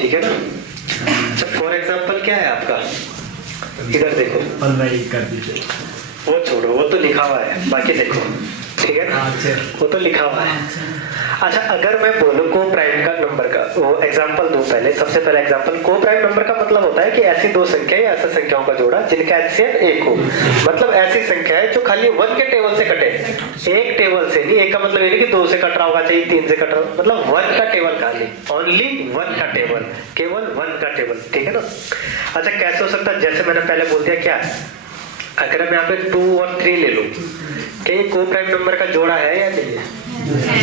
ठीक है ना। अच्छा फॉर एग्जाम्पल क्या है आपका, इधर देखो, कर दीजिए, वो छोड़ो, वो तो लिखा हुआ है, बाकी देखो, ठीक है ना, वो तो लिखा हुआ है। अच्छा अगर मैं बोलूं को प्राइम का नंबर का, वो एग्जांपल दूं पहले, सबसे पहला एग्जांपल, को प्राइम नंबर का मतलब होता है कि ऐसी दो संख्या या ऐसे संख्याओं का जोड़ा जिनका एचसीएफ एक हो, मतलब ऐसी संख्या है जो खाली 1 के टेबल से कटे, एक टेबल से नहीं, एक का मतलब ये नहीं कि 2 से कट रहा होगा, चाहिए 3 से कट रहा होगा, मतलब 1 का टेबल खाली, ओनली 1 का टेबल, केवल 1 का टेबल, ठीक है ना। अच्छा कैसे हो सकता है, जैसे मैंने पहले बोल दिया, क्या अगर मैं यहाँ पे 2 और 3 ले लूं, क्या ये को प्राइम नंबर का जोड़ा है या नहीं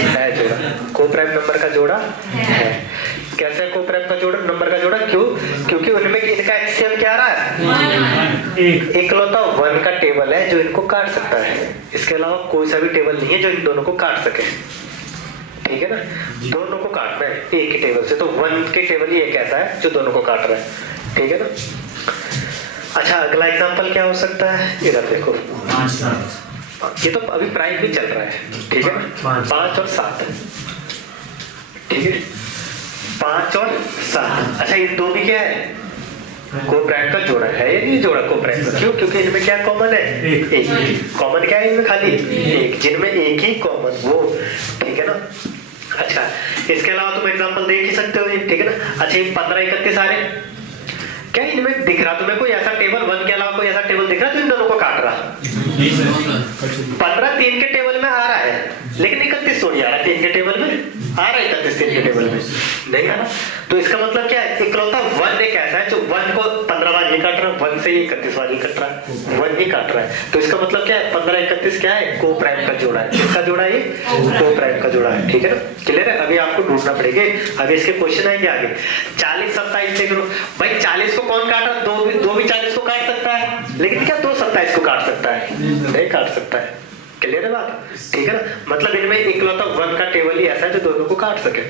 है जोड़ा, को प्राइम नंबर का जोड़ा है। कैसे को प्राइम का जोड़ा, नंबर का जोड़ा, क्यों, क्योंकि उनमें इनका एचसीएफ क्या आ रहा है, इकलौता 1 का टेबल है जो इनको काट सकता है, इसके अलावा कोई सा भी टेबल नहीं है जो इन दोनों को काट सके, ठीक है ना। दोनों को काटना है एक ही टेबल से, तो 1 के टेबल ही एक ऐसा है जो दोनों को काट रहा है, ठीक है ना। अच्छा अगला एग्जांपल क्या हो सकता है, इधर देखो, ये तो अभी प्राइम भी चल रहा है, ठीक है ना, 5 और 7, ठीक है, 5 और 7। अच्छा ये दो भी क्या है, को प्राइम का जोड़ा है या नहीं जोड़ा को प्राइम का, क्यों, क्योंकि इनमें क्या कॉमन है, एक कॉमन क्या है इनमें, खाली एक, जिनमें एक ही कॉमन वो, ठीक है ना। अच्छा इसके अलावा तुम एग्जांपल देख ही सकते हो, ठीक है ना। अच्छा ये 15 31 आ रहे, क्या इनमें दिख रहा तुम्हें कोई ऐसा टेबल, 1 के अलावा कोई ऐसा टेबल दिख रहा जो इन दोनों को काट रहा, 15 3 के टेबल में आ रहा है, लेकिन 31 थोड़ी आ रहा है 3 के टेबल में, आ रहा है 31 3 के टेबल में नहीं आ रहा, तो इसका मतलब क्या है, इकलौता 1 एक ऐसा है जो 1 को 15 बार ये काट रहा है, 1 से 31 बार ये कट रहा है, 1 ही काट रहा है, तो इसका मतलब क्या है, 15 31 क्या है, को प्राइम का जोड़ा है, किसका जोड़ा है, को प्राइम का जोड़ा है, ठीक है ना। क्लियर है, अभी आपको ढूंढना पड़ेगा, अभी इसके क्वेश्चन आएंगे आगे। 40 27 देख लो भाई, 40 को कौन काट रहा, दो भी 40 को काट सकता है, लेकिन क्या 2 27 को काट सकता है, नहीं काट सकता है, क्लियर है बात, ठीक है ना। मतलब इनमें इकलौता 1 का टेबल ही ऐसा है जो दोनों को काट सके,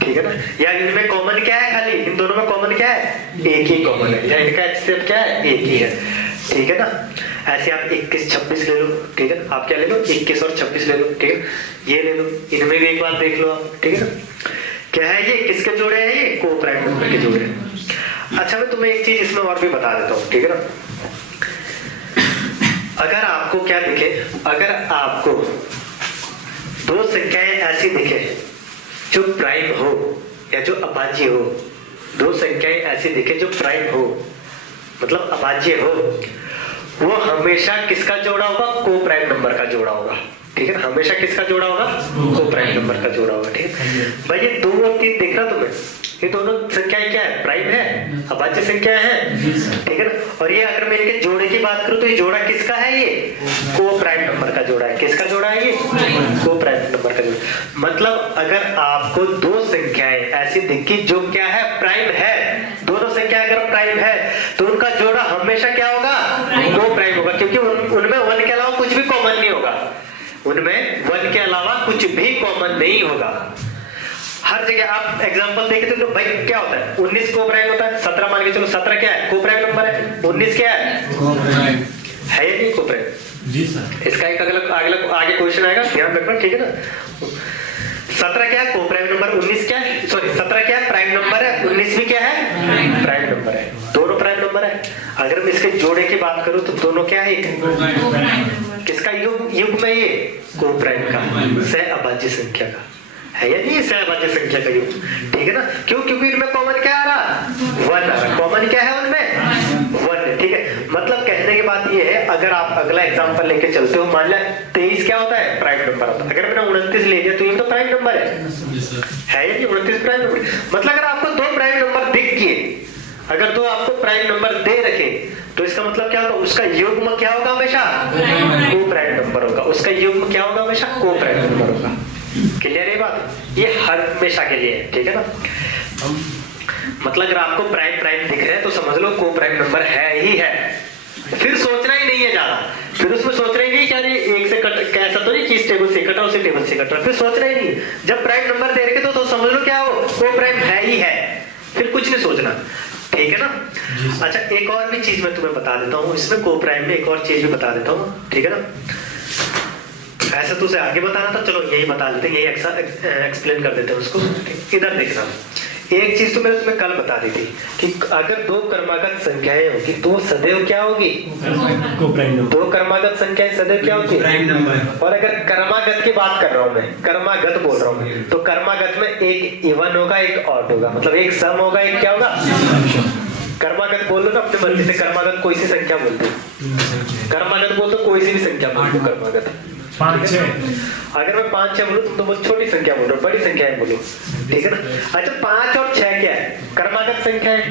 ठीक है ना। या इनमें कॉमन क्या है, खाली इन दोनों में कॉमन क्या है, एक ही कॉमन है, या इनका एचसीएफ क्या है, एक ही है, ठीक है ना। ऐसे आप 21 26 ले लो, ठीक है ना, आप क्या ले लो, 21 और 26 ले लो, ठीक है, ये ले लो, इनमें भी एक बार देख लो आप, ठीक है ना। क्या है ये, किसके जोड़े हैं, ये को प्राइम नंबर के जोड़े। अच्छा मैं तुम्हें एक चीज इसमें और भी बता देता हूँ, ठीक है ना। अगर आपको क्या दिखे, अगर आपको दो संख्याएं ऐसी दिखे जो प्राइम हो या जो अभाज्य हो, दो संख्याएं ऐसी दिखे जो प्राइम हो मतलब अभाज्य हो, वो हमेशा किसका जोड़ा होगा, को प्राइम नंबर का जोड़ा होगा, ठीक है ना। हमेशा किसका जोड़ा होगा, को प्राइम नंबर का जोड़ा होगा, ठीक है भाई। ये 2 और 3 दिख रहा तुम्हें, ये दोनों संख्याएं क्या है, प्राइम है, अभाज्य संख्या है, ठीक है ना। और ये अगर मैं इनके जोड़े की बात करूं तो ये जोड़ा किसका है, ये को प्राइम नंबर का जोड़ा है, किसका जोड़ा है, ये को प्राइम नंबर का जोड़ा। मतलब अगर आपको दो संख्याएं ऐसी दिखी जो क्या है, प्राइम है, दोनों संख्या अगर प्राइम है तो उनका जोड़ा हमेशा क्या होगा, को प्राइम होगा, क्योंकि उनमें 1 के अलावा कुछ भी कॉमन नहीं होगा, उनमें 1 के अलावा कुछ भी कॉमन नहीं होगा। हर जगह आप एग्जांपल देखते तो भाई क्या होता है, 19 को प्राइम होता है, 17 मान के चलो, 17 क्या है, को प्राइम नंबर है, 19 क्या है या नहीं को प्राइम जी सर। इसका एक आगे क्वेश्चन आएगा, ध्यान रखना, ठीक है ना। 17 क्या है, को प्राइम नंबर, 19 क्या है, सॉरी 17 क्या है, प्राइम नंबर है, 19 भी क्या है, प्राइम नंबर है, दोनों प्राइम नंबर है। अगर मैं इसके जोड़े की बात करूं तो दोनों क्या है, किसका युग में, ये को प्राइम का, सह अभाज्य संख्या का है या नहीं, सहभाज्य संख्या का योग, ठीक है ना। क्यों, क्योंकि इनमें कॉमन क्या आ रहा, 1 आ रहा, कॉमन क्या है उनमें, 1 है, ठीक है। मतलब कहने की बात ये है, अगर आप अगला एग्जांपल लेके चलते हो, मान लिया 23 क्या होता है, प्राइम नंबर होता है, अगर मैंने 29 ले लिया तो ये तो प्राइम नंबर है या नहीं, 29 प्राइम नंबर। मतलब अगर आपको 2 प्राइम नंबर दिख गए, अगर 2 आपको प्राइम नंबर दे रखे तो इसका मतलब क्या होगा, उसका युग्म क्या होगा, हमेशा को प्राइम नंबर होगा, उसका युग्म क्या होगा, हमेशा को प्राइम नंबर होगा। क्लियर है बात, ये हर हमेशा के लिए है, ठीक है ना। मतलब अगर आपको प्राइम प्राइम दिख रहे हैं तो समझ लो को प्राइम नंबर है ही है, फिर सोचना ही नहीं है ज्यादा, फिर उसमें सोचना ही नहीं क्या एक से कट, कैसा तो नहीं कि इस टेबल से कटा उसी टेबल से कटा, फिर सोचना ही नहीं। जब प्राइम नंबर दे रखे तो समझ लो क्या हो, को प्राइम है ही है, फिर कुछ नहीं सोचना, ठीक है ना। अच्छा एक और भी चीज मैं तुम्हें बता देता हूँ, इसमें को प्राइम में एक और चीज भी बता देता हूँ, ठीक है ना। ऐसा तो उसे आगे बताना था, चलो यही बता देते हैं, यही एक्सप्लेन कर देते हैं उसको। इधर देखना, एक चीज तो मैंने तुम्हें कल बता दी थी कि अगर दो क्रमागत संख्याएं होगी तो सदैव क्या होगी? दो क्रमागत संख्याएं सदैव क्या होगी? Prime number. और अगर क्रमागत की बात कर रहा हूं मैं, क्रमागत बोल रहा हूं, तो क्रमागत में एक इवन होगा, एक ऑड होगा, मतलब एक सम होगा, एक क्या होगा? कर्मागत बोल लो ना अपने मर्जी से, कर्मागत कोई सी संख्या बोल दो, कर्मागत बोल दो कोई सी भी संख्या बोल दो, कर्मागत 5 6। अगर मैं 5 6 बोलूं तुम तो बहुत छोटी संख्या बोलो, बड़ी संख्या है बोलो, ठीक है ना? अच्छा 5 और 6 क्या है? कर्मागत संख्या है,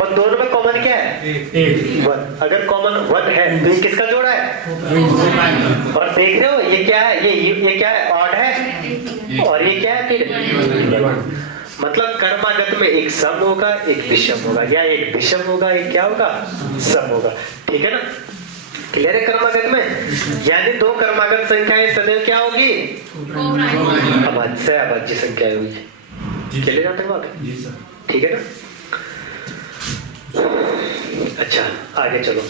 और दोनों में कॉमन क्या है? 1। अगर कॉमन 1 है तो ये किसका जोड़ा है? और देख रहे हो ये क्या है? ये क्या है? ऑड है, और ये क्या है फिर? मतलब कर्मागत में एक सम होगा, एक विषम होगा, या एक विषम होगा, एक क्या होगा? सम होगा, ठीक है ना? क्लियर है? कर्मागत में यानी दो कर्मागत संख्याएं सदैव क्या होगी? अभाज्य संख्या होगी। चले जाते हैं बात, ठीक है ना? अच्छा आगे चलो,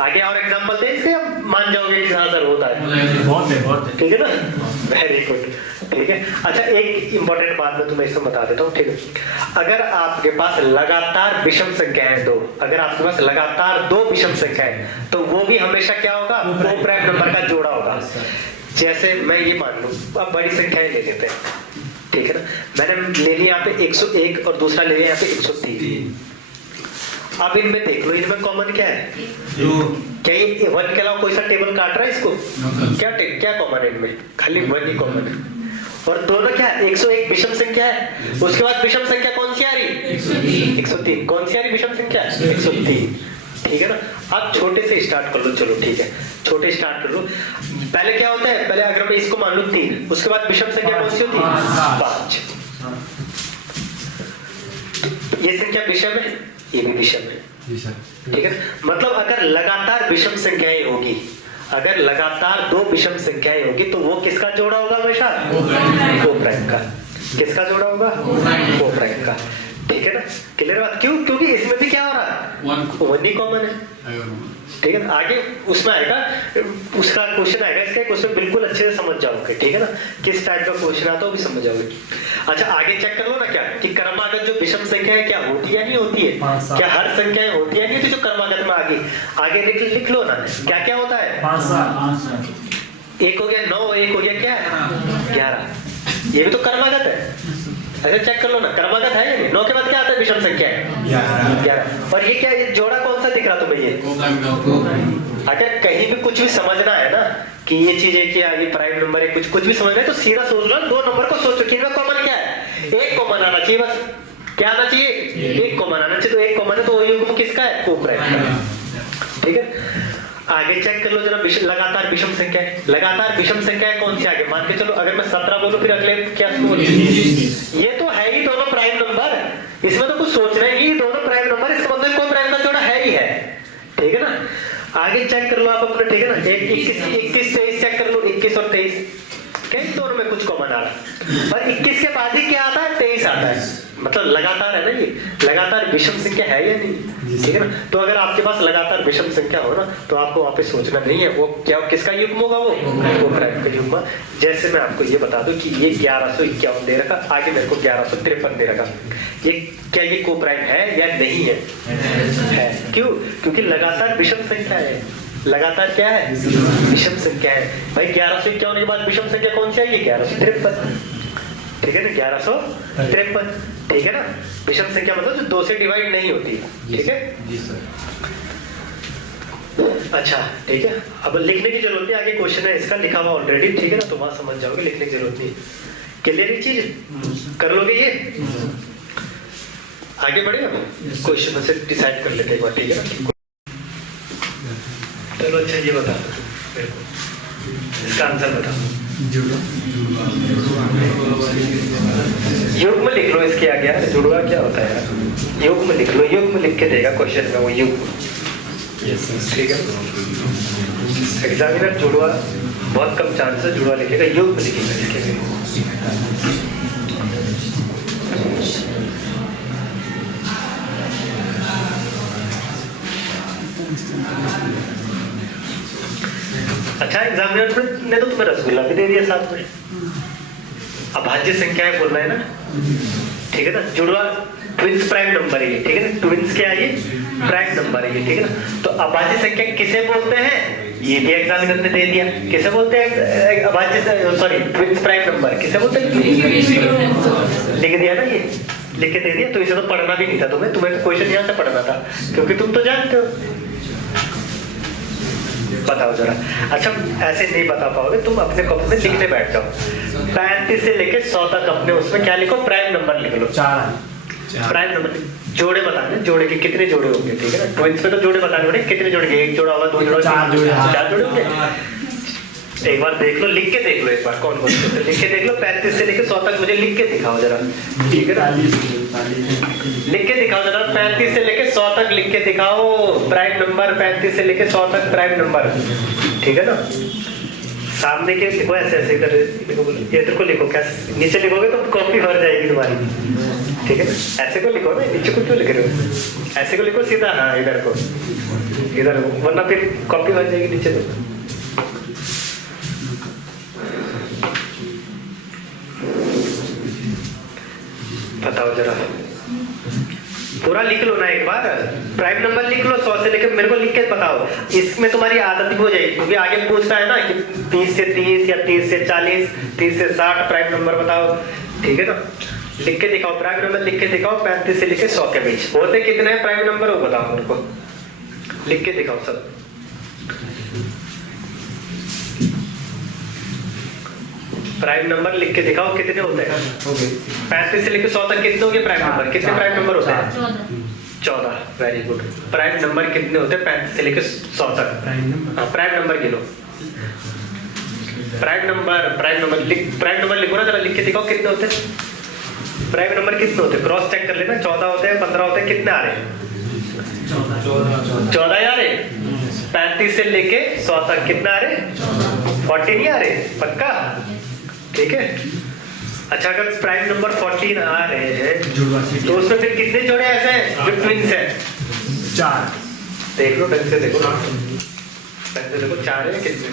आगे और एग्जांपल दे इसके, अब मान जाओगे कि हाँ सर होता है, बहुत है, ठीक है ना? वेरी गुड, ठीक है। अच्छा एक इंपॉर्टेंट बात मैं तुम्हें इसमें बता देता हूँ, ठीक है? अगर आपके पास लगातार विषम संख्याएं दो, अगर आपके पास लगातार दो विषम संख्याएं, तो वो भी हमेशा क्या होगा? को प्राइम नंबर का जोड़ा होगा। जैसे मैं ये मान लूं, अब बड़ी संख्याएं ले लेते हैं, ठीक है ना? मैंने ले लिया यहाँ पे 101 और दूसरा ले लिया यहाँ पे 103। अब इनमें देख लो, इनमें कॉमन क्या है? क्या ये 1 के अलावा कोई सा टेबल काट रहा है इसको? क्या कॉमन है इनमें? खाली 1 ही कॉमन है। और दोनों क्या? 101 विषम संख्या है, उसके बाद विषम संख्या कौन सी आ रही? 103। कौन सी आ रही विषम संख्या? 103, ठीक है ना? अब छोटे से स्टार्ट कर लो, चलो ठीक है, छोटे स्टार्ट कर लो। पहले क्या होता है? पहले अगर मैं इसको मान लूं 3, उसके बाद विषम संख्या कौन सी होती है? 5। ये संख्या विषम है, ये भी विषम है, ठीक है? मतलब अगर लगातार विषम संख्याएं होगी, अगर लगातार दो विषम संख्याएं होगी, तो वो किसका जोड़ा होगा? हमेशा को प्राइम का। किसका जोड़ा होगा? को प्राइम का, ठीक है ना? क्लियर बात? क्यों? क्योंकि इसमें भी क्या हो रहा है? 1 ही कॉमन है, ठीक है? आगे उसमें आएगा, उसका क्वेश्चन आएगा, इसका क्वेश्चन बिल्कुल अच्छे से समझ जाओगे, ठीक है ना? किस टाइप का क्वेश्चन आता है वो भी समझ जाओगे। अच्छा आगे चेक कर लो ना, क्या कि कर्मागत जो विषम संख्या है क्या होती है? नहीं होती है? क्या हर संख्याएं होती है? नहीं होती? जो कर्मागत में आगे लिख लो ना, क्या क्या होता है? 1 हो गया 9, 1 हो गया क्या? 11। ये भी तो कर्मागत है। अच्छा चेक कर लो ना, कर्मागत है या नहीं? 9 के बाद क्या आता है? विषम संख्या है 11। और ये क्या, ये जोड़ा कौन सा दिख रहा तुम्हें? ये अगर कहीं भी कुछ भी समझना है ना कि ये चीज है कि ये प्राइम नंबर है, कुछ भी समझना है तो सीधा सोच लो, दो नंबर को सोचो कि इनमें कॉमन क्या है? एक कॉमन आना चाहिए, बस क्या आना चाहिए? एक कॉमन आना चाहिए। तो एक कॉमन है तो वही युग्म किसका है? को प्राइम का, ठीक है? आगे चेक कर लो जरा, लगातार विषम संख्या है। लगातार विषम संख्या है कौन सी? आगे मान के चलो, अगर मैं 17 बोलूं फिर अगले क्या बोलूं? ये तो है ही दोनों प्राइम नंबर, इसमें तो कुछ सोचना ही, दोनों प्राइम नंबर, इसका मतलब कोई प्राइम का जोड़ा है ही है, ठीक है ना? आगे चेक कर लो आप अपना, ठीक है ना? 21 23 चेक कर लो, 21 और 23 कहीं दोनों में कुछ कॉमन आ रहा है, और 21 के बाद ही क्या आता है? 23 आता है, मतलब लगातार है ना, ये लगातार विषम संख्या है या नहीं, ठीक है ना? तो अगर आपके पास लगातार विषम संख्या हो ना, तो आपको वापस सोचना नहीं है वो क्या, किसका युग्म होगा? वो प्राइम का युग्म। जैसे मैं आपको ये बता दूं कि ये 1151 दे रखा, आगे मेरे को 1153 दे रखा, ये क्या ये को प्राइम है या नहीं है? है। क्यों? क्योंकि लगातार विषम संख्या है। लगातार क्या है? विषम संख्या है भाई। 1151 के बाद विषम संख्या कौन सी आई? 1153, ठीक है ना? 1153, ठीक है ना? विषम संख्या मतलब जो 2 से डिवाइड नहीं होती, ठीक है? अच्छा ठीक है, अब लिखने की जरूरत नहीं, आगे क्वेश्चन है इसका लिखा हुआ ऑलरेडी, ठीक है ना? तो वहां समझ जाओगे, लिखने की जरूरत नहीं। क्लियर ये चीज? कर लोगे ये? आगे बढ़ेगा, क्वेश्चन से डिसाइड कर लेते हैं एक बार, ठीक है ना? चलो अच्छा ये बता दो मेरे को, इसका आंसर बताओ। युग्म लिख लो इसके आगे यार, जुड़वा क्या होता है यार? युग्म लिख लो, युग्म लिख के देगा क्वेश्चन में वो युग्म, ठीक है? एग्जामिनर जुड़वा बहुत कम चांस है, जुड़वा लिखेगा, युग्म लिखेगा। अच्छा एग्जामिनर ने तो तुम्हें रसगुल्ला भी दे दिया साथ में, अभाज्य संख्याएं बोल रहे हैं ना, ठीक है ना, जुड़वा ट्विंस प्राइम नंबर है ये, ठीक है ना, ट्विंस क्या है ये, प्राइम नंबर है ये, ठीक है ना। तो अभाज्य संख्या किसे बोलते हैं, ये भी एग्जामिनर ने दे दिया, किसे बोलते हैं अभाज्य, सॉरी ट्विंस प्राइम नंबर किसे बोलते हैं, लिख दिया ना, ये लिख के दे दिया। तो इसे तो पढ़ना भी नहीं था तुम्हें, तुम्हें तो क्वेश्चन यहाँ से पढ़ना था, क्योंकि तुम तो जानते हो। बताओ जरा, अच्छा ऐसे नहीं बता पाओगे, तुम अपने कॉपी में लिखने बैठ जाओ, 35 से लेके 100 तक अपने उसमें क्या लिखो, प्राइम नंबर लिख लो। प्राइम नंबर जोड़े बताने, जोड़े के कितने जोड़े होंगे, ठीक है ना, ट्विंस में तो जोड़े बताने होंगे, कितने जोड़े, एक जोड़ा होगा, दो जोड़ा, चार जोड़े होंगे। एक बार देख लो, लिख के देख लो एक बार, कौन कौन से लिख के देख लो, 35 से लेके 100 तक मुझे लिख के दिखाओ जरा, ठीक है ना, लिख के दिखाओ जरा, 35 से लेके 100 तक लिख के दिखाओ प्राइम नंबर, 35 से लेके 100 तक प्राइम नंबर, ठीक है ना। सामने के लिखो, ऐसे ऐसे इधर इधर को लिखो, क्या नीचे लिखोगे तो कॉपी भर जाएगी तुम्हारी, ठीक है ना, ऐसे को लिखो ना, नीचे को क्यों लिख रहे हो, ऐसे को लिखो सीधा, हाँ इधर को, इधर, वरना फिर कॉपी भर जाएगी नीचे तो। बताओ जरा, पूरा लिख लो ना एक बार, प्राइम नंबर लिख लो 100 से लेकर, मेरे को लिख के बताओ, इसमें तुम्हारी आदत भी हो जाएगी, क्योंकि आगे पूछता है ना कि 30 से 30 या 30 से 40, 30 से 60 प्राइम नंबर बताओ, ठीक है ना। लिख के दिखाओ, प्राइम नंबर लिख के दिखाओ, 35 से लेकर 100 के बीच होते कितने हैं प्राइम नंबर, वो बताओ मेरे को, लिख के दिखाओ सब। प्राइम नंबर लिख के दिखाओ कितने होते हैं, 35 से लेकर 100 तक कितने होंगे प्राइम नंबर, कितने प्राइम नंबर होते हैं, 14, वेरी गुड। प्राइम नंबर कितने होते हैं 35 से लेकर 100 तक, प्राइम नंबर गिनो, प्राइम नंबर लिखो ना जरा, लिख के दिखाओ कितने होते हैं प्राइम नंबर, कितने होते हैं, क्रॉस चेक कर लेना, 14 होते हैं, 15 होते हैं, कितने आ रहे हैं, 14 आ रहे, 35 से लेके 100 तक कितना आ रहे, 40 नहीं आ रहे, पक्का, ठीक है। अच्छा अगर प्राइम नंबर 14 आ रहे हैं तो उसमें फिर कितने जोड़े ऐसे हैं जो ट्विंस हैं, 4, देख लो ढंग से, देखो ढंग से देखो, 4 है कितने,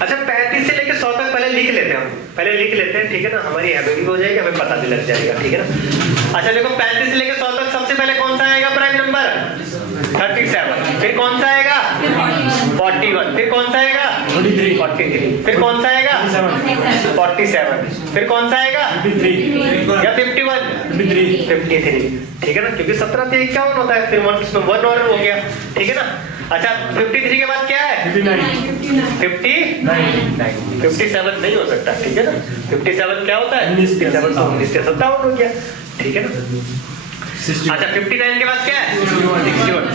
अच्छा 35 से लेकर 100 तक पहले लिख लेते हैं हम, पहले लिख लेते हैं, ठीक है ना, हमारी हैबिट भी हो जाएगी, हमें पता भी लग जाएगा, ठीक है ना। अच्छा देखो 35 से लेकर 100 तक सबसे पहले कौन सा आएगा प्राइम नंबर, 37, फिर कौन सा आएगा 41, फिर कौन सा आएगा 43, फिर कौन सा आएगा 47, फिर कौन सा आएगा 53 या 53, ठीक है ना, क्योंकि 17 से 51 होता है, फिर 1 और हो गया, ठीक है ना। अच्छा 53 के बाद क्या है 59, 57 नहीं हो सकता, ठीक है ना, 57 क्या होता है 57 तो 19 से 57 हो गया, ठीक है ना। अच्छा 59 के बाद क्या है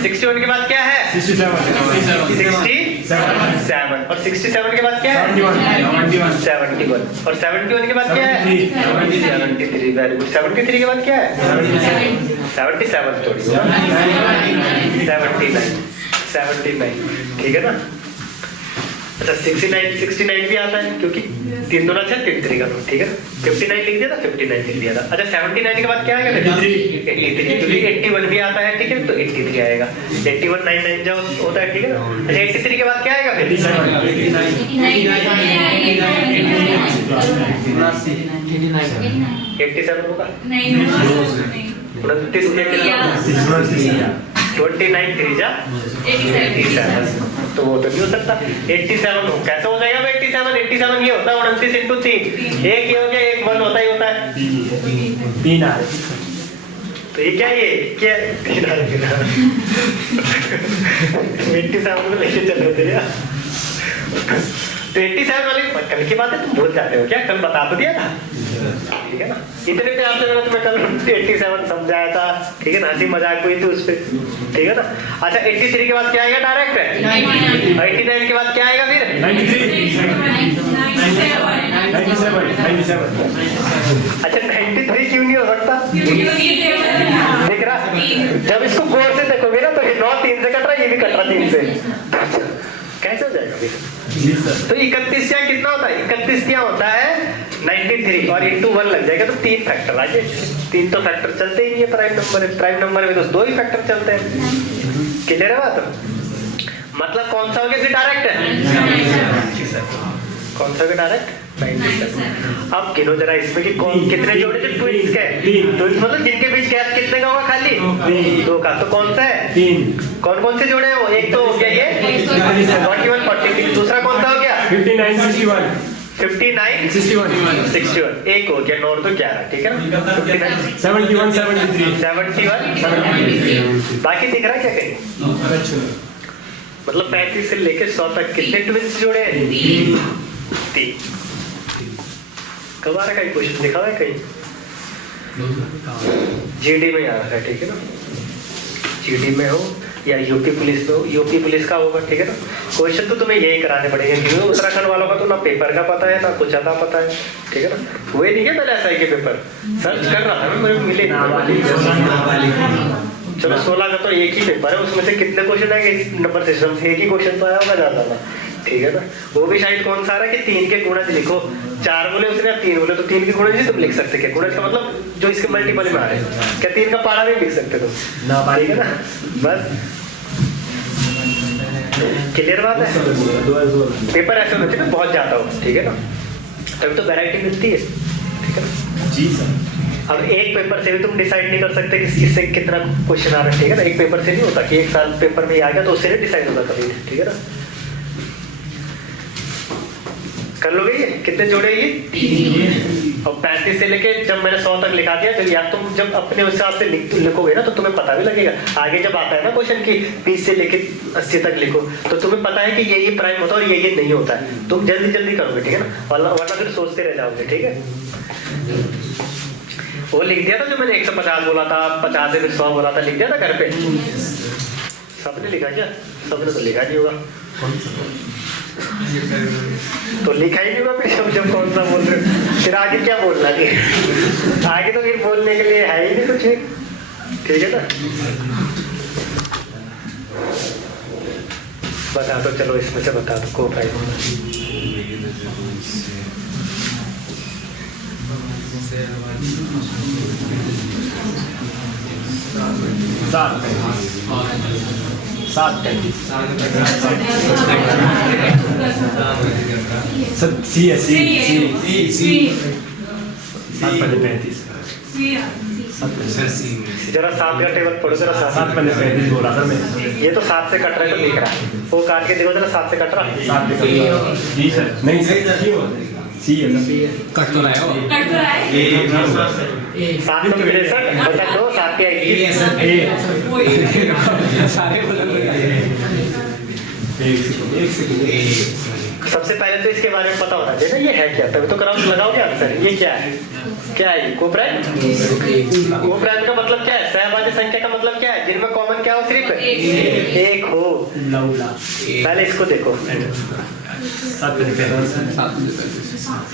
61 के बाद क्या है 67 और 67 के बाद क्या है 71 और 71 के बाद क्या है 73, वेरी गुड। 73 के बाद क्या है 77 थोड़ी 79, ठीक है ना। अच्छा 69 भी आता है, क्योंकि 3 2 6 3 3 का, ठीक है। 59 लिख दिया था, 59 लिख दिया था। अच्छा 79 के बाद क्या आएगा 83, क्योंकि 81 भी आता है, ठीक है, तो 83 आएगा। 81 9 9 जो होता है, ठीक है ना। अच्छा 83 के बाद क्या आएगा फिर 87 होगा नहीं, 29 3 जा 87, तो वो तो नहीं हो सकता। 87 कैसे हो जाएगा 87 ये होता है 29 × 3, एक ये हो गया, एक 1 होता ही होता है, 3 आ रहे, तो ये क्या, ये क्या 3 आ रहे 87 को लेके चले थे यार। तो 87 वाले कल की बात है, तुम भूल जाते हो क्या, कल बता तो दिया था, ठीक है ना। इतने प्यार से मैंने तुम्हें कल 87 समझाया था, ठीक है ना, हंसी मजाक हुई थी उस पर, ठीक है ना। अच्छा 83 के बाद क्या आएगा डायरेक्ट, 89 के बाद क्या आएगा फिर 97। अच्छा 93 क्यों नहीं हो सकता, देख रहा, जब इसको गौर से देखोगे ना तो ये 9 3 से कट रहा है, ये भी कट रहा 3 से, कैसे हो जाएगा फिर। तो 31 क्या कितना होता है, 31 क्या होता है 93 और इंटू 1 लग जाएगा, तो 3 फैक्टर आ जाए। 3 तो फैक्टर चलते ही नहीं है प्राइम नंबर में, तो 2 ही फैक्टर चलते हैं। क्लियर है बात, मतलब कौन सा हो गया फिर डायरेक्ट है, कौन सा हो गया डायरेक्ट 97। अब गिनो जरा इसमें कि कौन कितने जोड़े थे ट्विंस के? ट्विंस मतलब जिनके बीच गैप कितने का होगा? खाली 2 का। तो कौन सा है? 3। कौन कौन से जोड़े हैं वो? एक तो हो गया ये 41 40, दूसरा कौन सा हो गया? 59 61। 59 61 एक हो गया, 9 तो 11, ठीक है ना? 59 71 73 71 बाकी दिख रहा है क्या कहीं? मतलब 35 से लेके 100 तक कितने ट्विंस जोड़े हैं? 3। कब आ रहा है क्वेश्चन? दिखा हुआ है कहीं? जीडी में आ रहा है, ठीक है ना? जीडी में हो या यूपी पुलिस में हो, यूपी पुलिस का होगा, ठीक है ना? क्वेश्चन तो तुम्हें यही कराने पड़ेंगे क्योंकि उत्तराखंड वालों का तो ना पेपर का पता है ना कुछ आता पता है, ठीक है ना? हुए नहीं है पहले एसआई के पेपर? सर्च कर रहा था मेरे को मिले। चलो 16 का तो एक ही पेपर है, उसमें से कितने क्वेश्चन आएंगे इस नंबर सिस्टम से? एक ही क्वेश्चन तो आया होगा ज्यादा, ठीक है ना? वो भी शायद कौन सा आ रहा है कि 3 के गुणज लिखो। 4 बोले उसने, 3 बोले तो 3 के गुणज ही तुम लिख सकते। क्या गुणज का मतलब जो इसके मल्टीपल में आ रहे हैं? क्या 3 का पारा भी लिख सकते तुम ना? ठीक है ना? बस क्लियर बात है। पेपर ऐसे होते हैं ना बहुत ज्यादा हो, ठीक है ना? तभी तो वैरायटी मिलती है, ठीक है ना? जी सर। अब एक पेपर से भी तुम डिसाइड नहीं कर सकते कि इससे कितना क्वेश्चन आ रहा है, ठीक है ना? एक पेपर से नहीं होता कि एक साल पेपर में आ गया तो उससे नहीं डिसाइड होता कभी, ठीक है ना? कर लोगे ये? कितने जोड़े ये? 3। और 35 से लेके जब मैंने 100 तक लिखा दिया तो या तुम जब अपने हिसाब से लिखोगे ना तो तुम्हें पता भी लगेगा। आगे जब आता है ना क्वेश्चन की 20 से लेके 80 तक लिखो तो तुम्हें पता है कि ये प्राइम होता है और ये नहीं होता है। तुम जल्दी जल्दी करोगे, ठीक है ना? वरना फिर सोचते रह जाओगे, ठीक है? वो लिख दिया था जो मैंने 150 बोला था, 50 से फिर 100 बोला था, लिख दिया था घर पे? सबने लिखा क्या? सबने तो लिखा नहीं होगा, तो लिखा ही नहीं होगा फिर जब कौन सा बोल रहे हो? फिर आगे क्या बोलना है? आगे तो फिर बोलने के लिए है ही नहीं कुछ भी, ठीक है ना? बता दो, चलो इसमें से बता दो को प्राइम। जरा 7 का टेबल पढ़ो जरा। 7 पहले 35 बोला था मैं। ये तो 7 से कट रहा है तो लिख रहा है, वो काट के देखो जरा 7 से कट रहा है। 7 से कट रहा है जी सर। नहीं सर क्यों? सी है ना? कट तो रहा है वो। कट तो रहा है। 7 तो मिले सर, बचा 2 7 के 21 सारे बदल गए। एक सेकंड। सबसे पहले तो इसके बारे में पता होना चाहिए ना ये है क्या, तभी तो कराउंट लगाओगे आंसर। ये क्या है? क्या है ये? कोप्राइम। कोप्राइम का मतलब क्या है? सहभागी संख्या का मतलब क्या है? जिनमें कॉमन क्या हो? सिर्फ एक हो। पहले इसको देखो,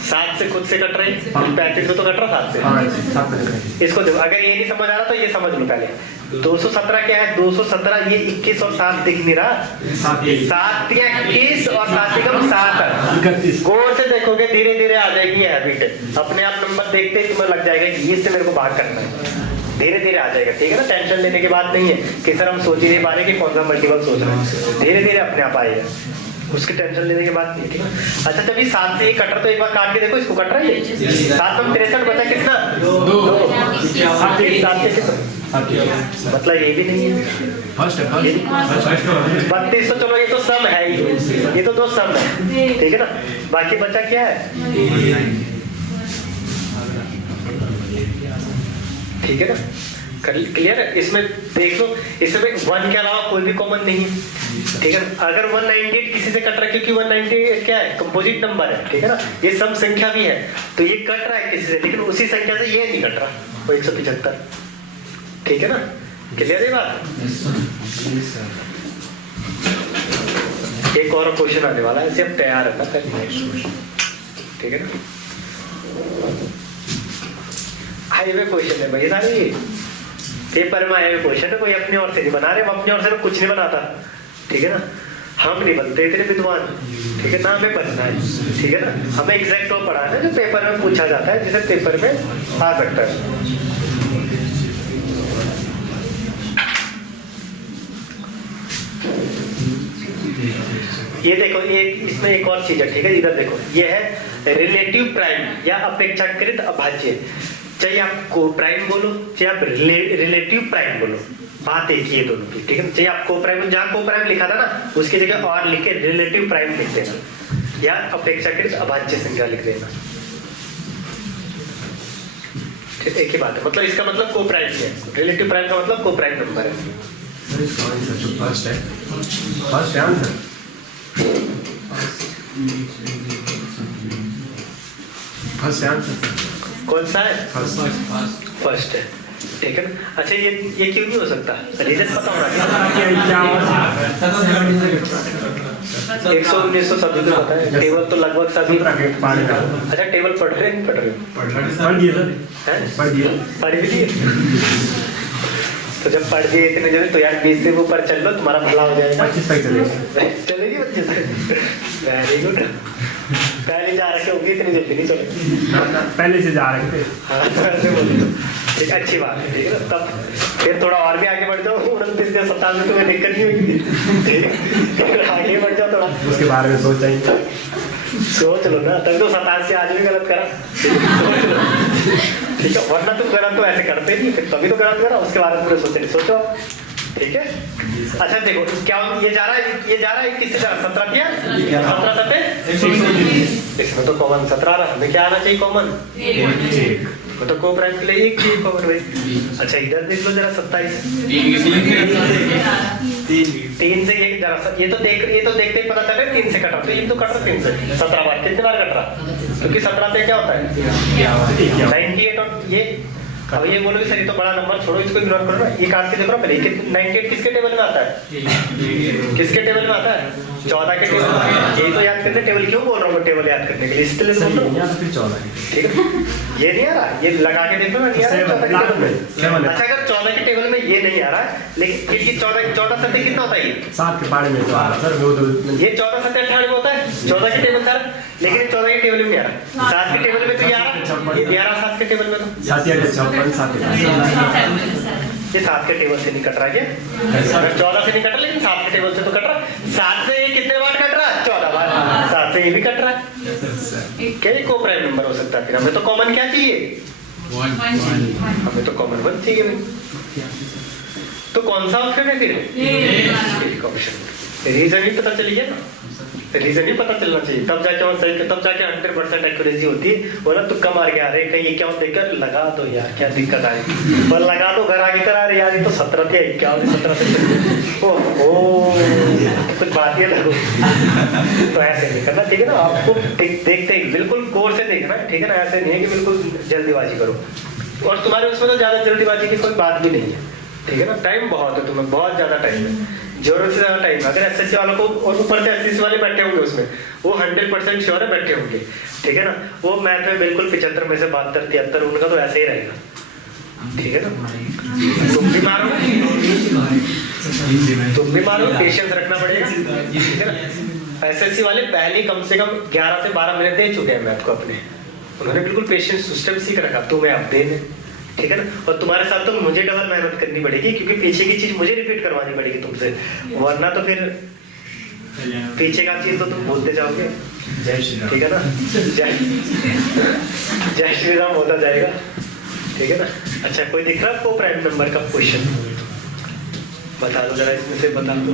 7 से खुद से कट रही, 35 में तो कट रहा 7 से। इसको देखो, अगर ये नहीं समझ आ रहा तो ये समझ लो पहले। 217 क्या है? 217 ये 21 और 7 दिख नहीं रहा। 7 या 21 और 7 कम 7। गौर से देखोगे धीरे धीरे आ जाएगी ये हैबिट। अपने आप नंबर देखते ही तुम्हें लग जाएगा कि इससे मेरे को भाग करना है। धीरे धीरे आ जाएगा, ठीक है ना? टेंशन लेने की बात नहीं है कि सर हम सोच ही नहीं पा रहे कि कौन सा मल्टीपल सोच रहे हैं। धीरे धीरे अपने आप आएगा, उसकी टेंशन लेने की बात नहीं, ठीक है? अच्छा जब ये 7 से ये कट रहा तो एक बार काट के देखो, इसको कट रहा है ये 7 में 63 बचा कितना? 2। 7 के कितना? मतलब ये भी नहीं है। 32 तो चलो ये तो सम है ही, ये तो 2 सम है, ठीक है ना? बाकी बचा क्या है? ठीक है ना? क्लियर है? इसमें देख लो, इसमें 1 के अलावा कोई भी कॉमन नहीं, ठीक है? अगर 198 किसी से कट रहा है क्योंकि 198 क्या है? कंपोजिट नंबर है, ठीक है ना? ये सम संख्या भी है तो ये कट रहा है किसी से, लेकिन उसी संख्या से ये नहीं कट रहा, वो 175, ठीक है ना? क्लियर है बात? एक और क्वेश्चन आने वाला है, इसे अब तैयार रहना फिर, ठीक है ना? हाईवे क्वेश्चन है भाई सारे, पेपर में आए हुए क्वेश्चन है, कोई अपनी ओर से नहीं बना रहे, हम अपनी ओर से कुछ नहीं बनाता, ठीक है ना? हम नहीं बनते इतने विद्वान, ठीक है ना? हमें बनना है, ठीक है ना? हमें एग्जैक्ट वो पढ़ाना है जो पेपर में पूछा जाता है, जिसे पेपर में आ सकता है। ये देखो, ये इसमें एक और चीज है, ठीक है? इधर देखो, ये है रिलेटिव प्राइम या अपेक्षाकृत अभाज्य, चाहे आप को प्राइम बोलो चाहे आप रिलेटिव प्राइम बोलो, बात एक ही है दोनों की, ठीक है। चाहे आप को प्राइम, जहाँ को प्राइम लिखा था ना उसकी जगह और लिख के रिलेटिव प्राइम लिख देना या अपेक्षाकृत अभाज्य संख्या लिख देना, ठीक, एक ही बात है। मतलब इसका मतलब को प्राइम है, रिलेटिव प्राइम का मतलब को प्राइम नंबर है। फर्स्ट है आंसर। फर्स्ट आंसर कौन सा है? फर्स्ट है, ठीक है ना। अच्छा ये क्यों नहीं हो सकता, रीजन पता होना चाहिए। 100-1900 शब्द तो पता है, टेबल तो लगभग सभी। अच्छा टेबल पढ़ रहे हैं, पढ़ रहे हो? पढ़ भी दिए तो जब पढ़ दिए इतने जल्दी तो यार 20 से ऊपर चल लो, तुम्हारा भला हो जाएगा। 25 तक चलेगी 25 वेरी गुड। पहले जा रखे होंगे, इतनी जल्दी नहीं चले, पहले से जा रहे थे। हाँ ऐसे बोल दो, ठीक है, अच्छी बात है, ठीक है ना। तब फिर थोड़ा और भी आगे बढ़ जाओ, 29 से 27 में तुम्हें दिक्कत नहीं होगी, आगे बढ़ जाओ थोड़ा, उसके बारे में सोच जाएंगे। सोच लो ना, तब तो 27 से आज भी गलत करा, ठीक है, वरना तुम गलत तो ऐसे करते नहीं, फिर तभी तो गलत करा, उसके बारे में पूरे सोचे, सोचो, ठीक है। अच्छा देखो क्या ये जा रहा है किससे जा रहा है? 17 किया, 17 सत्ते इसमें तो कॉमन 17 रहा, हमें क्या आना चाहिए कॉमन? तो को प्राइम के लिए एक ही कॉमन भाई। अच्छा इधर देख लो जरा 27 3 से ये जरा सा, ये तो देखते ही पता चल रहा है 3 से कट रहा, तो ये तो कट रहा 3 से 17 बार, कितने बार कट रहा? क्योंकि 17 से क्या होता है 98, और ये अब ये बोलोगे सर ये तो बड़ा नंबर, छोड़ो इसको इग्नोर करो ना, ये काट के देखो ना पहले 98 किसके टेबल में आता है? किसके टेबल में आता है? 14 के टेबल में। यही तो याद करते, टेबल क्यों बोल रहा हूँ टेबल याद करने के लिए, इसलिए बोल रहा हूँ, ठीक है। ये नहीं आ रहा, ये लगा के देखो ना, नहीं आ रहा 14 के टेबल में। अच्छा अगर 14 के टेबल में ये नहीं आ रहा है, लेकिन फिर ये 14 सत्ते कितना होता है? ये 7 के पारे में तो आ रहा सर, वो तो ये 14 सत्ते 98 में होता है 14 के टेबल सर, लेकिन ये 14 के टेबल में नहीं आ रहा, 7 के टेबल में तो ये आ रहा, ये भी आ रहा 7 के टेबल में, तो 7 या 56 7 ये 7 के टेबल से नहीं कट रहा है, 14 से नहीं कट रहा, लेकिन 7 के टेबल से तो कट रहा। 7 से ये कितने बार कट रहा है? 14 बार। 7 से ये भी कट रहा है, क्या ये को प्राइम नंबर हो सकता है? फिर हमें तो कॉमन क्या चाहिए? हमें तो कॉमन 1 चाहिए। तो कौन सा ऑप्शन है फिर? ऑप्शन। रीजन ही पता चली गया ना, रीजन ही पता चलना चाहिए, तब जाके वहाँ सही, तब जाके 100% एक्यूरेसी होती है। वो ना तुक्का मार के आ रहे कहीं ये क्या देखकर लगा दो यार, क्या दिक्कत आएगी, पर लगा दो घर आगे करा रहे यार, ये तो 17 थे, क्या 17 से कुछ बात ये लगो, तो ऐसे नहीं करना, ठीक है ना। आपको देखते ही बिल्कुल गौर से देखना, ठीक है ना, ऐसे नहीं है कि बिल्कुल जल्दीबाजी करो, और तुम्हारे उसमें तो ज्यादा जल्दीबाजी की कोई बात भी नहीं है, ठीक है ना। टाइम बहुत है, तुम्हें बहुत ज्यादा टाइम है, जरूरत से ज्यादा टाइम। अगर एसएससी वालों को, और ऊपर से एसएससी वाले बैठे होंगे उसमें, वो 100% श्योर है बैठे होंगे, ठीक है ना। वो मैथ में बिल्कुल 75 में से 72 73 उनका तो ऐसे ही रहेगा, ठीक है ना। तुम भी मारो, पेशेंस रखना पड़ेगा, ठीक है ना। एसएससी वाले पहले कम से कम 11 से 12 मिनट दे चुके हैं मैथ को अपने, उन्होंने बिल्कुल पेशेंस सिस्टम सीख रखा, तुम्हें अब देने, ठीक है ना। और तुम्हारे साथ तो मुझे डबल मेहनत करनी पड़ेगी, क्योंकि पीछे की चीज मुझे रिपीट करवानी पड़ेगी तुमसे, वरना तो फिर पीछे का चीज तो तुम बोलते जाओगे, ठीक है ना। जय श्री राम होता जाएगा, ठीक है ना। अच्छा कोई दिख रहा है आपको प्राइम नंबर का क्वेश्चन? बता दो जरा, इसमें से बता दो।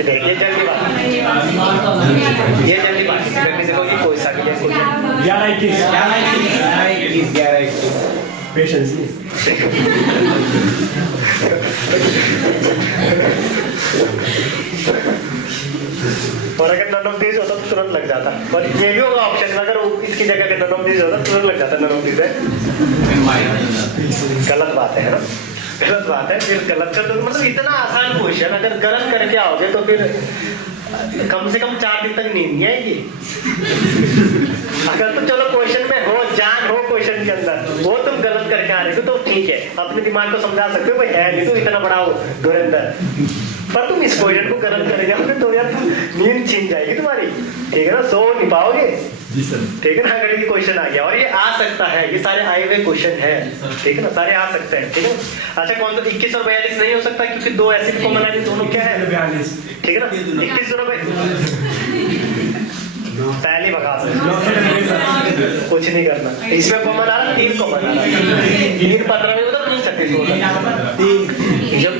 देखिए जल्दी बात, ये जल्दी बात करने से कोई कोई सा भी 11-21 पेशेंस और अगर नन ऑफ दीज होता तो तुरंत लग जाता, और ये भी होगा ऑप्शन, अगर इसकी जगह के नन ऑफ दीज होता तुरंत लग जाता, नन ऑफ दीज है। गलत बात है ना, गलत बात है। फिर गलत कर दो, मतलब इतना आसान क्वेश्चन अगर गलत करके आओगे तो फिर कम से कम 4 दिन तक नींद नहीं आएगी। अगर तो चलो क्वेश्चन में हो, जान हो क्वेश्चन के अंदर, वो तुम गलत करके आ रहे हो तो ठीक है, अपने दिमाग को समझा सकते हो भाई है नहीं तो इतना बड़ा हो धुरंधर, पर तुम इस क्वेश्चन को गलत कर जाओगे तो यार नींद छीन जाएगी तुम्हारी, ठीक है ना, सो नहीं पाओगे। जी सर। ठीक है ना, अगर ये क्वेश्चन आ गया और ये आ सकता है, ये सारे आए हुए क्वेश्चन है, ठीक है ना, सारे आ सकते हैं, ठीक है। अच्छा कौन सा 21 और 42 नहीं हो सकता क्योंकि दो ऐसे भी कॉमन है, दोनों क्या है, 42 ठीक है ना, 21 और पहले भगा कुछ नहीं करना, इसमें कॉमन आ रहा, 3 कॉमन आ रहा, 3 15 में उधर नहीं सकते, जब